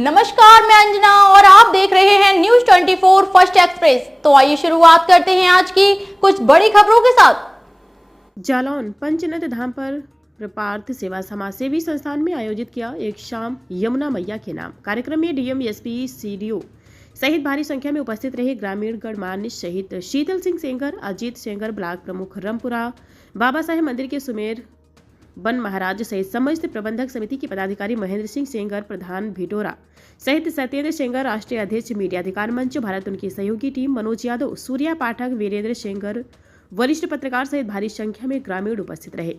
नमस्कार, मैं अंजना और आप देख रहे हैं न्यूज 24 फर्स्ट एक्सप्रेस। तो आइए शुरुआत करते हैं आज की कुछ बड़ी खबरों के साथ। जालौन पंचनद धाम पर प्रपार्थ सेवा समाज सेवी संस्थान में आयोजित किया एक शाम यमुना मैया के नाम कार्यक्रम में डीएम एसपी सीडीओ सहित भारी संख्या में उपस्थित रहे। ग्रामीण गणमान्य शहीद शीतल सिंह सेंगर, अजीत सेंगर, ब्लॉक प्रमुख रामपुरा, बाबा साहेब मंदिर के सुमेर बन महाराज सहित समस्त प्रबंधक समिति के पदाधिकारी, महेंद्र सिंह सेंगर प्रधान भिटोरा सहित सत्येंद्र सेंगर राष्ट्रीय अध्यक्ष, मीडिया अधिकार मंच भारत, उनकी सहयोगी टीम मनोज यादव, सूर्या पाठक, वीरेंद्र सेंगर, वरिष्ठ पत्रकार सहित भारी संख्या में ग्रामीण उपस्थित रहे।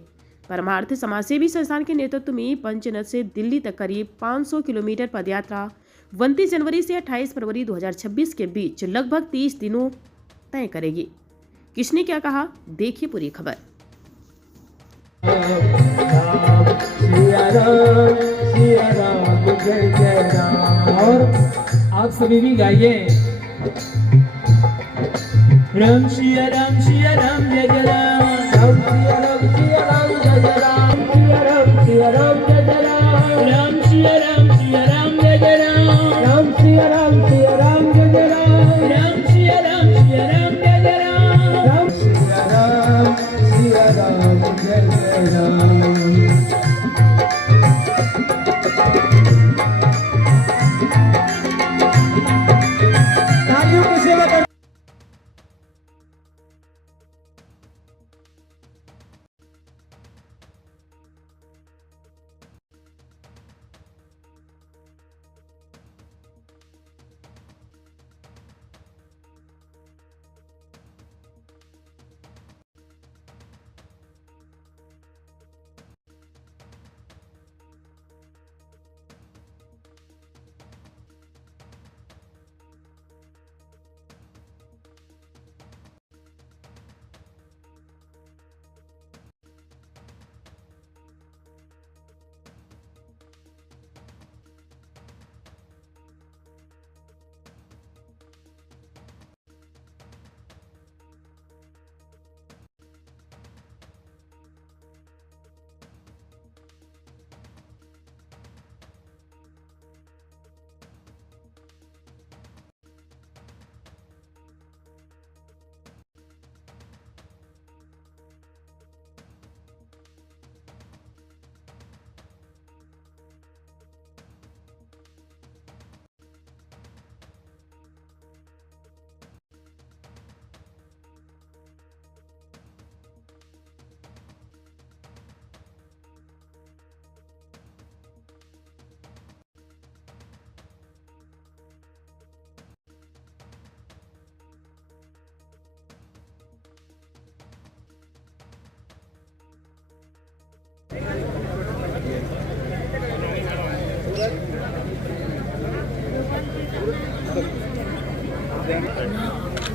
परमार्थ समाजसेवी संस्थान के नेतृत्व में पंचनद से दिल्ली तक करीब 500 किलोमीटर पदयात्रा 29 जनवरी से 28 फरवरी 2026 के बीच लगभग 30 दिनों तय करेगी। किसने क्या कहा, देखिए पूरी खबर। और आप सभी भी गाइए। राम सिया राम सिया राम जय जय राम, राम सिया राम जय जय राम, सिया राम जय जय राम, राम सिया राम जय जय राम, राम सिया राम जय जय राम, राम सिया राम जय जय राम, राम सिया राम जय जय राम।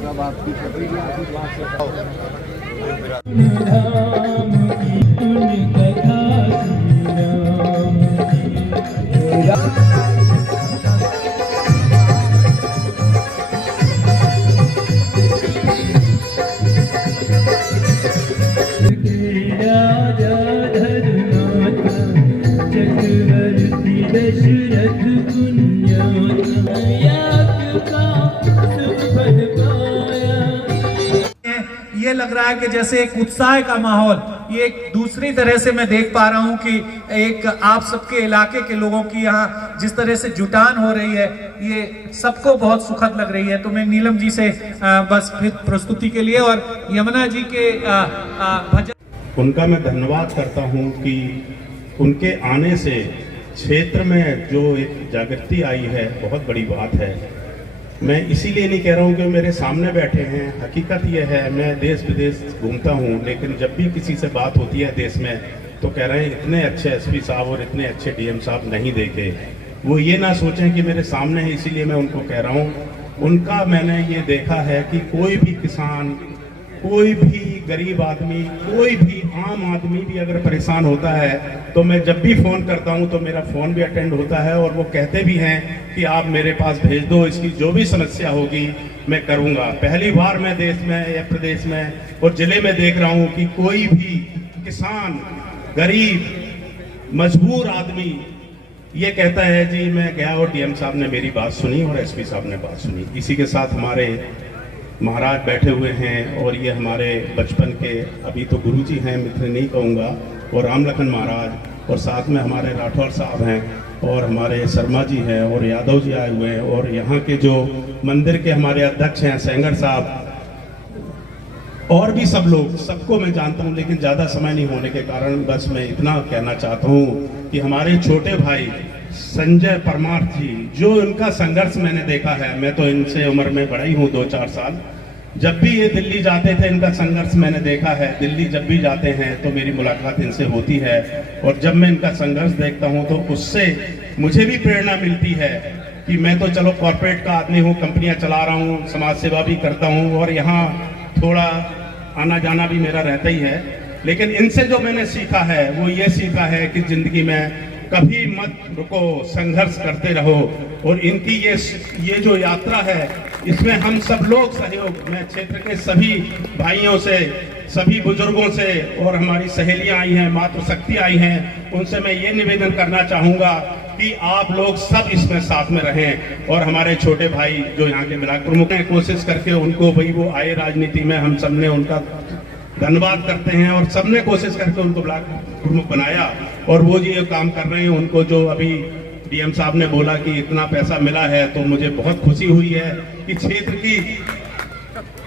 जब आपकी छतरी में आपकी वहाँ से ये लग रहा है कि जैसे एक उत्साह का माहौल, ये एक दूसरी तरह से मैं देख पा रहा हूं कि एक आप सबके इलाके के लोगों की यहाँ जिस तरह से जुटान हो रही है, ये सबको बहुत सुखद लग रही है। तो मैं नीलम जी से बस फिर प्रस्तुति के लिए और यमुना जी के भजन, उनका मैं धन्यवाद करता हूं कि उनके आने से क्षेत्र में जो एक जागृति आई है, बहुत बड़ी बात है। मैं इसीलिए नहीं कह रहा हूँ कि मेरे सामने बैठे हैं, हकीकत यह है मैं देश विदेश घूमता हूँ, लेकिन जब भी किसी से बात होती है देश में तो कह रहे हैं इतने अच्छे एसपी साहब और इतने अच्छे डीएम साहब नहीं देखे। वो ये ना सोचें कि मेरे सामने है इसीलिए मैं उनको कह रहा हूँ। उनका मैंने ये देखा है कि कोई भी किसान, कोई भी गरीब आदमी, कोई भी आम आदमी भी अगर परेशान होता है तो मैं जब भी फ़ोन करता हूं तो मेरा फ़ोन भी अटेंड होता है और वो कहते भी हैं कि आप मेरे पास भेज दो, इसकी जो भी समस्या होगी मैं करूंगा। पहली बार मैं देश में या प्रदेश में और ज़िले में देख रहा हूं कि कोई भी किसान, गरीब, मजबूर आदमी ये कहता है जी मैं गया और डीएम साहब ने मेरी बात सुनी और एसपी साहब ने बात सुनी। इसी के साथ हमारे महाराज बैठे हुए हैं और ये हमारे बचपन के अभी तो गुरुजी हैं, मित्र नहीं कहूँगा, और राम लखन महाराज, और साथ में हमारे राठौर साहब हैं और हमारे शर्मा जी हैं और यादव जी आए हुए हैं, और यहाँ के जो मंदिर के हमारे अध्यक्ष हैं सेंगर साहब, और भी सब लोग, सबको मैं जानता हूँ, लेकिन ज़्यादा समय नहीं होने के कारण बस मैं इतना कहना चाहता हूँ कि हमारे छोटे भाई संजय परमार्थ जी, जो इनका संघर्ष मैंने देखा है, मैं तो इनसे उम्र में बड़ा ही हूँ 2-4 साल, जब भी ये दिल्ली जाते थे इनका संघर्ष मैंने देखा है। दिल्ली जब भी जाते हैं तो मेरी मुलाकात इनसे होती है, और जब मैं इनका संघर्ष देखता हूँ तो उससे मुझे भी प्रेरणा मिलती है कि मैं तो चलो कॉर्पोरेट का आदमी हूँ, कंपनियाँ चला रहा हूँ, समाज सेवा भी करता हूँ और यहाँ थोड़ा आना जाना भी मेरा रहता ही है, लेकिन इनसे जो मैंने सीखा है वो ये सीखा है कि जिंदगी में कभी मत रुको, संघर्ष करते रहो। और इनकी ये जो यात्रा है इसमें हम सब लोग सहयोग, मैं क्षेत्र के सभी भाइयों से, सभी बुजुर्गों से, और हमारी सहेलियां आई हैं, मातृशक्ति आई हैं, उनसे मैं ये निवेदन करना चाहूँगा कि आप लोग सब इसमें साथ में रहें। और हमारे छोटे भाई जो यहाँ के ब्लॉक प्रमुख हैं, कोशिश करके उनको, भाई वो आए राजनीति में, हम सब ने उनका धन्यवाद करते हैं और सबने कोशिश करके उनको ब्लॉक प्रमुख बनाया, और वो जी ये काम कर रहे हैं। उनको जो अभी डीएम साहब ने बोला कि इतना पैसा मिला है, तो मुझे बहुत खुशी हुई है कि क्षेत्र की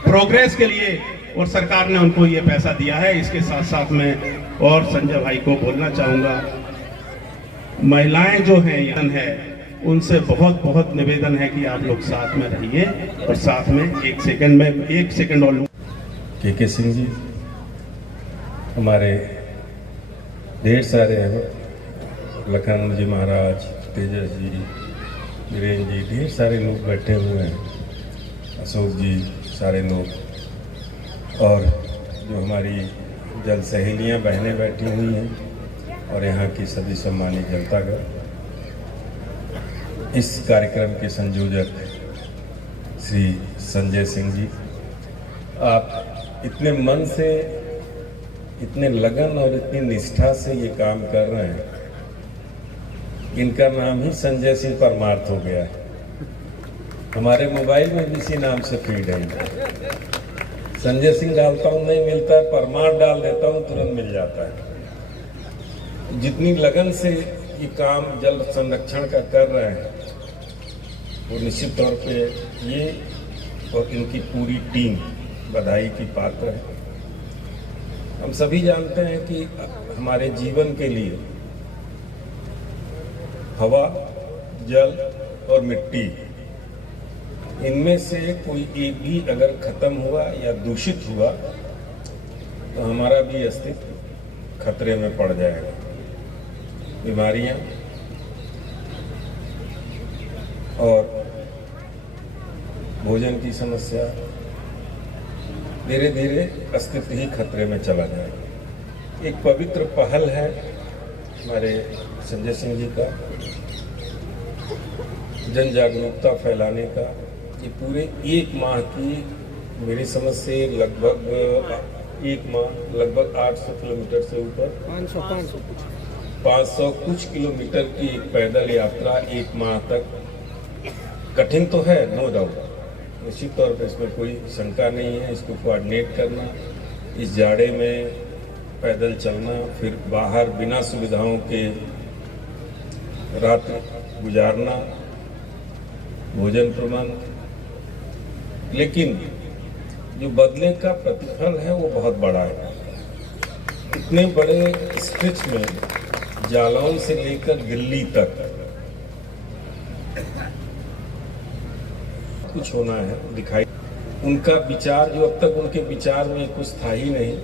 प्रोग्रेस के लिए और सरकार ने उनको ये पैसा दिया है। इसके साथ साथ मैं और संजय भाई को बोलना चाहूँगा, महिलाएं जो हैं यहाँ है, उनसे बहुत बहुत निवेदन है कि आप लोग साथ में रहिए, और साथ में एक सेकंड और के सिंह जी, हमारे ढेर सारे लखन जी महाराज, तेजस जी, वीरेंद्र जी, ढेर सारे लोग बैठे हुए हैं, अशोक जी, सारे लोग, और जो हमारी जल सहेलियाँ बहनें बैठी हुई हैं, और यहाँ की सभी सम्मानित जनतागण, इस कार्यक्रम के संयोजक श्री संजय सिंह जी, आप इतने मन से, इतने लगन और इतनी निष्ठा से ये काम कर रहे हैं, इनका नाम ही संजय सिंह परमार्थ हो गया है। हमारे मोबाइल में भी इसी नाम से फीड है। संजय सिंह डालता हूँ नहीं मिलता है, परमार्थ डाल देता हूँ तुरंत मिल जाता है। जितनी लगन से ये काम जल संरक्षण का कर रहे हैं, वो निश्चित तौर पे ये और इनकी पूरी टीम बधाई की पात्र है। हम सभी जानते हैं कि हमारे जीवन के लिए हवा, जल और मिट्टी, इनमें से कोई एक भी अगर खत्म हुआ या दूषित हुआ तो हमारा भी अस्तित्व खतरे में पड़ जाएगा। बीमारियां और भोजन की समस्या, धीरे धीरे अस्तित्व ही खतरे में चला जाएगा। एक पवित्र पहल है हमारे संजय सिंह जी का, जन जागरूकता फैलाने का। ये पूरे 1 माह की, मेरी समझ से लगभग 1 माह, लगभग 800 किलोमीटर से ऊपर, 500 कुछ किलोमीटर की एक पैदल यात्रा 1 माह तक, कठिन तो है, नो डाउट, निश्चित तौर पर इसमें कोई शंका नहीं है। इसको कोऑर्डिनेट करना, इस जाड़े में पैदल चलना, फिर बाहर बिना सुविधाओं के रात गुजारना, भोजन प्रबंध, लेकिन जो बदले का प्रतिफल है वो बहुत बड़ा है। इतने बड़े स्ट्रेच में जालौन से लेकर दिल्ली तक कुछ होना है दिखाई। उनका विचार, जो अब तक उनके विचार में कुछ था ही नहीं,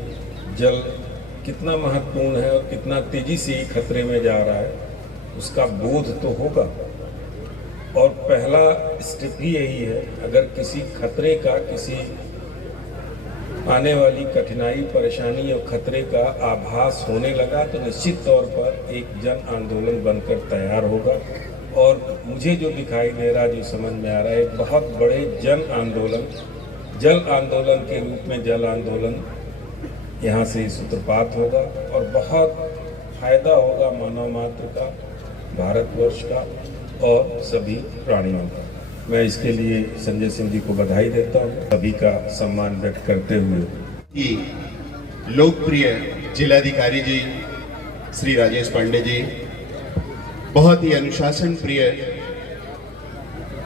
जल कितना महत्वपूर्ण है और कितना तेजी से खतरे में जा रहा है, उसका बोध तो होगा। और पहला स्टेप ही यही है, अगर किसी खतरे का, किसी आने वाली कठिनाई, परेशानी और खतरे का आभास होने लगा तो निश्चित तौर पर एक जन आंदोलन बनकर तैयार होगा। और मुझे जो दिखाई दे रहा, जो समझ में आ रहा है, एक बहुत बड़े जन आंदोलन, जल आंदोलन के रूप में जल आंदोलन यहाँ से सूत्रपात होगा और बहुत फायदा होगा मानव मात्र का, भारतवर्ष का और सभी प्राणियों का। मैं इसके लिए संजय सिंह जी को बधाई देता हूँ, सभी का सम्मान व्यक्त करते हुए। लोकप्रिय जिलाधिकारी जी श्री राजेश पांडे जी, बहुत ही अनुशासन प्रिय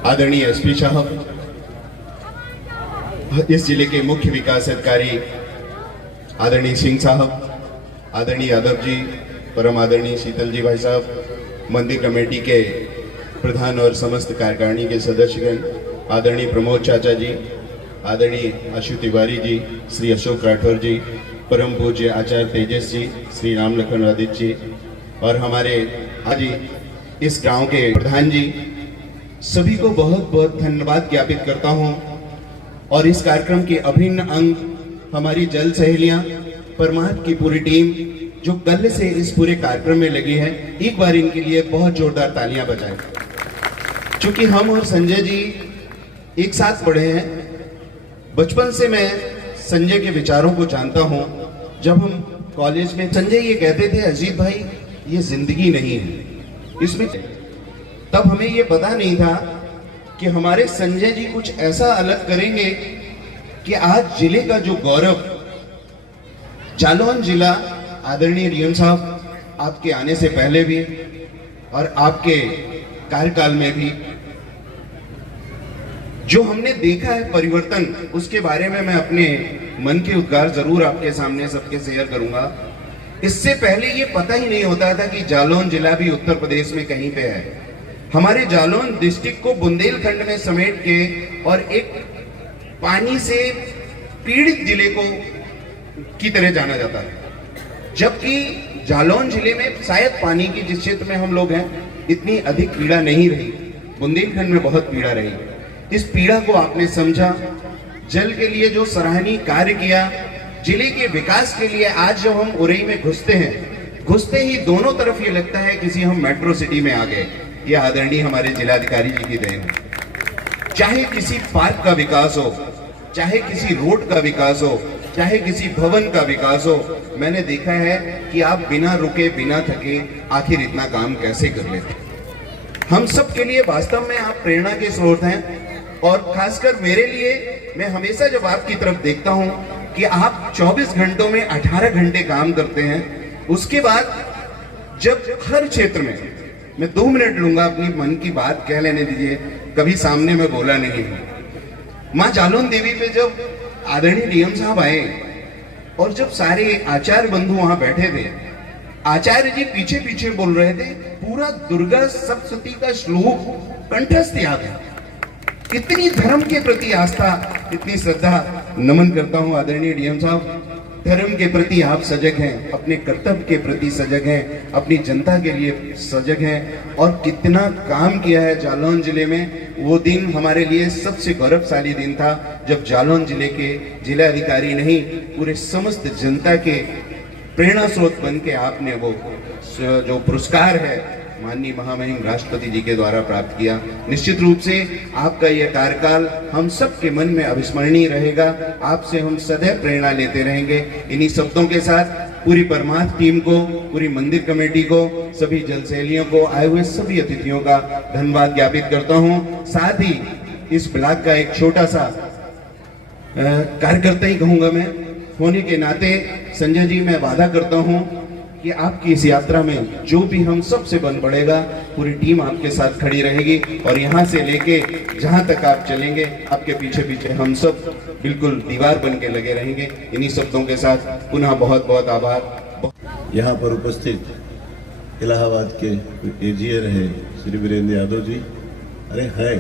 आदरणीय एसपी साहब, इस जिले के मुख्य विकास अधिकारी आदरणीय सिंह साहब, आदरणीय यादव जी, परम आदरणीय शीतल जी भाई साहब, मंदिर कमेटी के प्रधान और समस्त कार्यकारिणी के सदस्यगण, आदरणीय प्रमोद चाचा जी, आदरणीय आशु तिवारी जी, श्री अशोक राठौर जी, परम पूज्य आचार्य तेजस जी, श्री राम लखन आदित्य जी, और हमारे आज इस गांव के प्रधान जी, सभी को बहुत बहुत धन्यवाद ज्ञापित करता हूं। और इस कार्यक्रम के अभिन्न अंग हमारी जल सहेलियां, परमार्थ की पूरी टीम जो कल से इस पूरे कार्यक्रम में लगी है, एक बार इनके लिए बहुत जोरदार तालियां बजाएं। क्योंकि हम और संजय जी एक साथ पढ़े हैं, बचपन से मैं संजय के विचारों को जानता हूं। जब हम कॉलेज में, संजय ये कहते थे, अजीत भाई ये जिंदगी नहीं है इसमें, तब हमें ये पता नहीं था कि हमारे संजय जी कुछ ऐसा अलग करेंगे कि आज जिले का जो गौरव, जालौन जिला, आदरणीय डीएम साहब आपके आने से पहले भी और आपके कार्यकाल में भी जो हमने देखा है परिवर्तन, उसके बारे में मैं अपने मन के उद्गार जरूर आपके सामने सबके शेयर करूंगा। इससे पहले ये पता ही नहीं होता था कि जालौन जिला भी उत्तर प्रदेश में कहीं पे है। हमारे जालौन डिस्ट्रिक्ट को बुंदेलखंड में समेट के और एक पानी से पीड़ित जिले को की तरह जाना जाता है, जबकि जालौन जिले में शायद पानी की जिस क्षेत्र में हम लोग हैं इतनी अधिक पीड़ा नहीं रही, बुंदेलखंड में बहुत पीड़ा रही। इस पीड़ा को आपने समझा, जल के लिए जो सराहनीय कार्य किया, जिले के विकास के लिए आज जब हम उरई में घुसते हैं, घुसते ही दोनों तरफ ये लगता है किसी हम मेट्रो सिटी में आ गए। ये आदरणीय हमारे जिलाधिकारी जी की देन है। चाहे किसी पार्क का विकास हो, चाहे किसी रोड का विकास हो, चाहे किसी भवन का विकास हो, मैंने देखा है कि आप बिना रुके बिना थके आखिर इतना काम कैसे कर लेते। हम सब के लिए वास्तव में आप प्रेरणा के स्रोत हैं, और खासकर मेरे लिए, मैं हमेशा जब आपकी तरफ देखता हूं कि आप 24 घंटों में 18 घंटे काम करते हैं, उसके बाद जब हर क्षेत्र में, मैं 2 मिनट लूंगा अपनी मन की बात कह लेने दीजिए, कभी सामने में बोला नहीं हूं। मां जालौन देवी पे जब आदरणीय डीएम साहब आए और जब सारे आचार्य बंधु वहां बैठे थे, आचार्य जी पीछे पीछे बोल रहे थे, पूरा दुर्गा सप्तशती का श्लोक कंठस्थ याद है। कितनी धर्म के प्रति आस्था, कितनी श्रद्धा। नमन करता हूं आदरणीय डीएम साहब, धर्म के प्रति आप सजग हैं, अपने कर्तव्य के प्रति सजग हैं, अपनी जनता के लिए सजग हैं, और कितना काम किया है जालौन जिले में। वो दिन हमारे लिए सबसे गौरवशाली दिन था जब जालौन जिले के जिलाधिकारी नहीं, पूरे समस्त जनता के प्रेरणा स्रोत बन के आपने वो जो पुरस्कार है माननीय महामहिम राष्ट्रपति जी के द्वारा प्राप्त किया। निश्चित रूप से आपका यह कार्यकाल हम सब के मन में अविस्मरणीय रहेगा। आपसे हम सदैव प्रेरणा लेते रहेंगे। इन्हीं शब्दों के साथ पूरी परमार्थ टीम को, पूरी मंदिर कमेटी को, सभी जल सहेलियों को, आए हुए सभी अतिथियों का धन्यवाद ज्ञापित करता हूँ। साथ ही इस ब्लॉक का एक छोटा सा कार्यकर्ता ही कहूंगा मैं होने के नाते, संजय जी मैं वादा करता हूँ कि आपकी इस यात्रा में जो भी हम सब से बन पड़ेगा, पूरी टीम आपके साथ खड़ी रहेगी, और यहाँ से लेके जहाँ तक आप चलेंगे, आपके पीछे पीछे हम सब बिल्कुल दीवार बन के लगे रहेंगे। इन्हीं शब्दों के साथ पुनः बहुत बहुत आभार। यहाँ पर उपस्थित इलाहाबाद के एजीए रहे श्री वीरेंद्र यादव जी, अरे हैं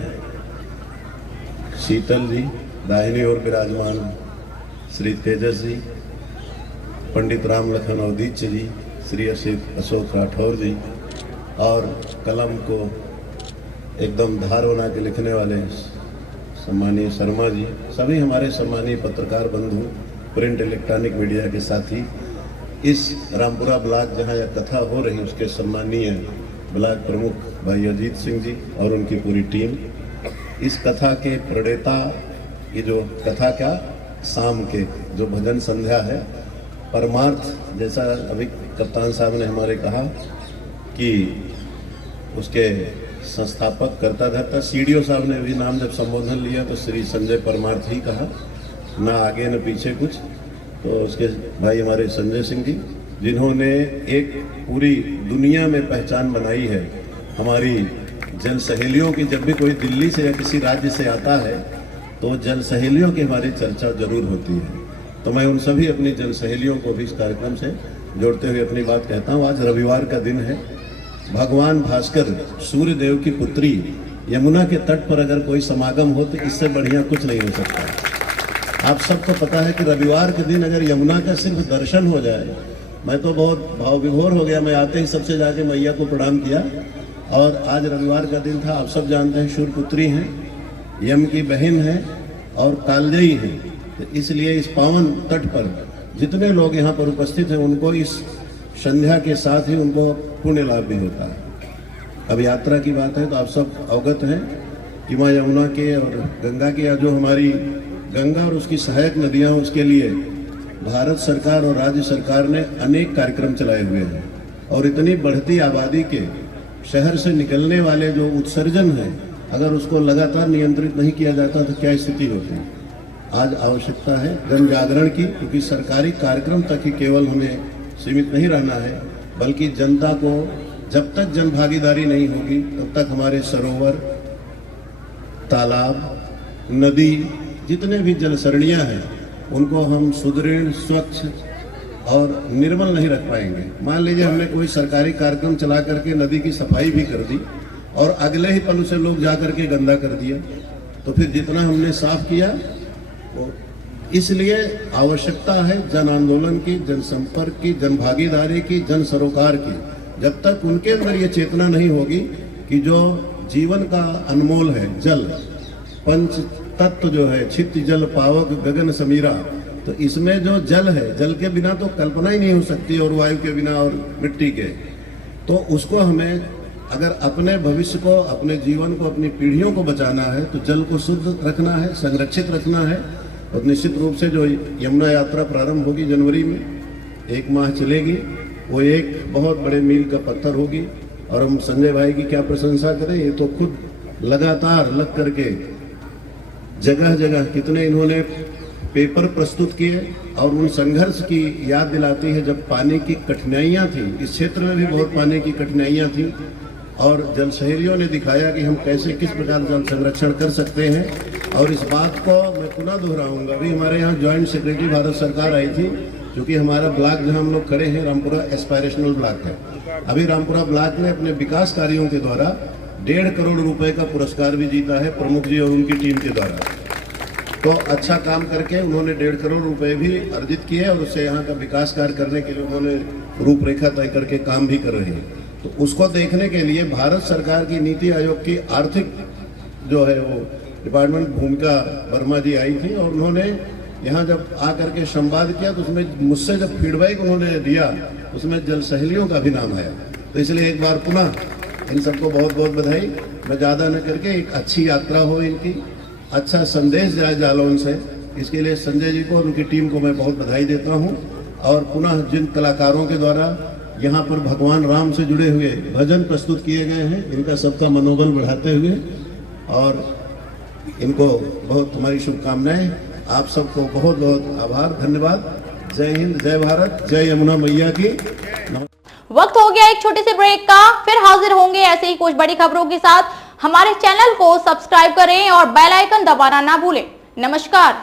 शीतल जी, दाहिनी ओर विराजमान श्री तेजस जी, पंडित राम लखन आदित्य जी, श्री अशोक राठौर जी, और कलम को एकदम धार बना के लिखने वाले सम्मानीय शर्मा जी, सभी हमारे सम्मानीय पत्रकार बंधु, प्रिंट इलेक्ट्रॉनिक मीडिया के साथी, इस रामपुरा ब्लॉक जहां यह कथा हो रही उसके सम्मानीय ब्लॉक प्रमुख भाई अजीत सिंह जी और उनकी पूरी टीम, इस कथा के प्रणेता, ये जो कथा क्या शाम के जो भजन संध्या है, परमार्थ, जैसा अभी कप्तान साहब ने हमारे कहा कि उसके संस्थापक करता धरता सीडीओ साहब ने भी नाम जब संबोधन लिया तो श्री संजय परमार्थ ही कहा, ना आगे न पीछे कुछ। तो उसके भाई हमारे संजय सिंह जी, जिन्होंने एक पूरी दुनिया में पहचान बनाई है हमारी जन सहेलियों की। जब भी कोई दिल्ली से या किसी राज्य से आता है तो जन सहेलियों की हमारी चर्चा जरूर होती है। तो मैं उन सभी अपनी जन सहेलियों को भी इस कार्यक्रम से जोड़ते हुए अपनी बात कहता हूँ। आज रविवार का दिन है। भगवान भास्कर सूर्य देव की पुत्री यमुना के तट पर अगर कोई समागम हो तो इससे बढ़िया कुछ नहीं हो सकता। आप सबको पता है कि रविवार के दिन अगर यमुना का सिर्फ दर्शन हो जाए, मैं तो बहुत भाव विभोर हो गया। मैं आते ही सबसे जाके मैया को प्रणाम किया। और आज रविवार का दिन था। आप सब जानते हैं शूरपुत्री हैं, यम की बहन है और कालजयी है। तो इसलिए इस पावन तट पर जितने लोग यहाँ पर उपस्थित हैं उनको इस संध्या के साथ ही उनको पुण्य लाभ भी होता है। अब यात्रा की बात है तो आप सब अवगत हैं कि माँ यमुना के और गंगा की, जो हमारी गंगा और उसकी सहायक नदियाँ, उसके लिए भारत सरकार और राज्य सरकार ने अनेक कार्यक्रम चलाए हुए हैं। और इतनी बढ़ती आबादी के शहर से निकलने वाले जो उत्सर्जन है, अगर उसको लगातार नियंत्रित नहीं किया जाता तो क्या स्थिति होती। आज आवश्यकता है जन जागरण की, क्योंकि सरकारी कार्यक्रम तक ही केवल हमें सीमित नहीं रहना है, बल्कि जनता को जब तक जन भागीदारी नहीं होगी तब तक हमारे सरोवर, तालाब, नदी, जितने भी जल सरणियाँ हैं उनको हम सुदृढ़, स्वच्छ और निर्मल नहीं रख पाएंगे। मान लीजिए हमने कोई सरकारी कार्यक्रम चला करके नदी की सफाई भी कर दी और अगले ही पल उसे लोग जा करके गंदा कर दिया, तो फिर जितना हमने साफ किया वो। इसलिए आवश्यकता है जन आंदोलन की, जन संपर्क की, जन भागीदारी की, जन सरोकार की। जब तक उनके अंदर ये चेतना नहीं होगी कि जो जीवन का अनमोल है जल, पंच तत्व जो है, क्षिति जल पावक गगन समीरा, तो इसमें जो जल है, जल के बिना तो कल्पना ही नहीं हो सकती, और वायु के बिना और मिट्टी के। तो उसको हमें अगर अपने भविष्य को, अपने जीवन को, अपनी पीढ़ियों को बचाना है तो जल को शुद्ध रखना है, संरक्षित रखना है। और निश्चित रूप से जो यमुना यात्रा प्रारंभ होगी जनवरी में, 1 माह चलेगी, वो एक बहुत बड़े मील का पत्थर होगी। और हम संजय भाई की क्या प्रशंसा करें, ये तो खुद लगातार लग करके जगह जगह कितने इन्होंने पेपर प्रस्तुत किए और उन संघर्ष की याद दिलाती है जब पानी की कठिनाइयाँ थी। इस क्षेत्र में भी बहुत पानी की कठिनाइयाँ थी और जल सहेलियों ने दिखाया कि हम कैसे, किस प्रकार जल संरक्षण कर सकते हैं। और इस बात को मैं पुनः दोहराऊंगा। अभी हमारे यहाँ ज्वाइंट सेक्रेटरी भारत सरकार आई थी, क्योंकि हमारा ब्लॉक जहाँ हम लोग खड़े हैं रामपुरा एस्पायरेशनल ब्लॉक है। अभी रामपुरा ब्लॉक ने अपने विकास कार्यों के द्वारा 1.5 करोड़ रुपए का पुरस्कार भी जीता है प्रमुख जी और उनकी टीम के द्वारा। तो अच्छा काम करके उन्होंने 1.5 करोड़ रुपए भी अर्जित किए और उससे यहाँ का विकास कार्य करने के लिए उन्होंने रूपरेखा तय करके काम भी कर रहे हैं। तो उसको देखने के लिए भारत सरकार की नीति आयोग की आर्थिक जो है वो डिपार्टमेंट भूमिका वर्मा जी आई थी और उन्होंने यहाँ जब आकर के संवाद किया तो उसमें मुझसे जब फीडबैक उन्होंने दिया उसमें जल सहेलियों का भी नाम आया। तो इसलिए एक बार पुनः इन सबको बहुत बहुत बधाई। मैं ज़्यादा न करके एक अच्छी यात्रा हो, इनकी अच्छा संदेश जाए जालौन से, इसके लिए संजय जी को और उनकी टीम को मैं बहुत बधाई देता हूँ। और पुनः जिन कलाकारों के द्वारा यहाँ पर भगवान राम से जुड़े हुए भजन प्रस्तुत किए गए हैं, इनका सबका मनोबल बढ़ाते हुए और इनको बहुत हमारी शुभकामनाएं। आप सबको बहुत बहुत आभार, धन्यवाद। जय हिंद, जय भारत, जय यमुना मैया की। वक्त हो गया एक छोटे से ब्रेक का, फिर हाजिर होंगे ऐसे ही कुछ बड़ी खबरों के साथ। हमारे चैनल को सब्सक्राइब करें और बेल आइकन दबाना ना भूलें। नमस्कार।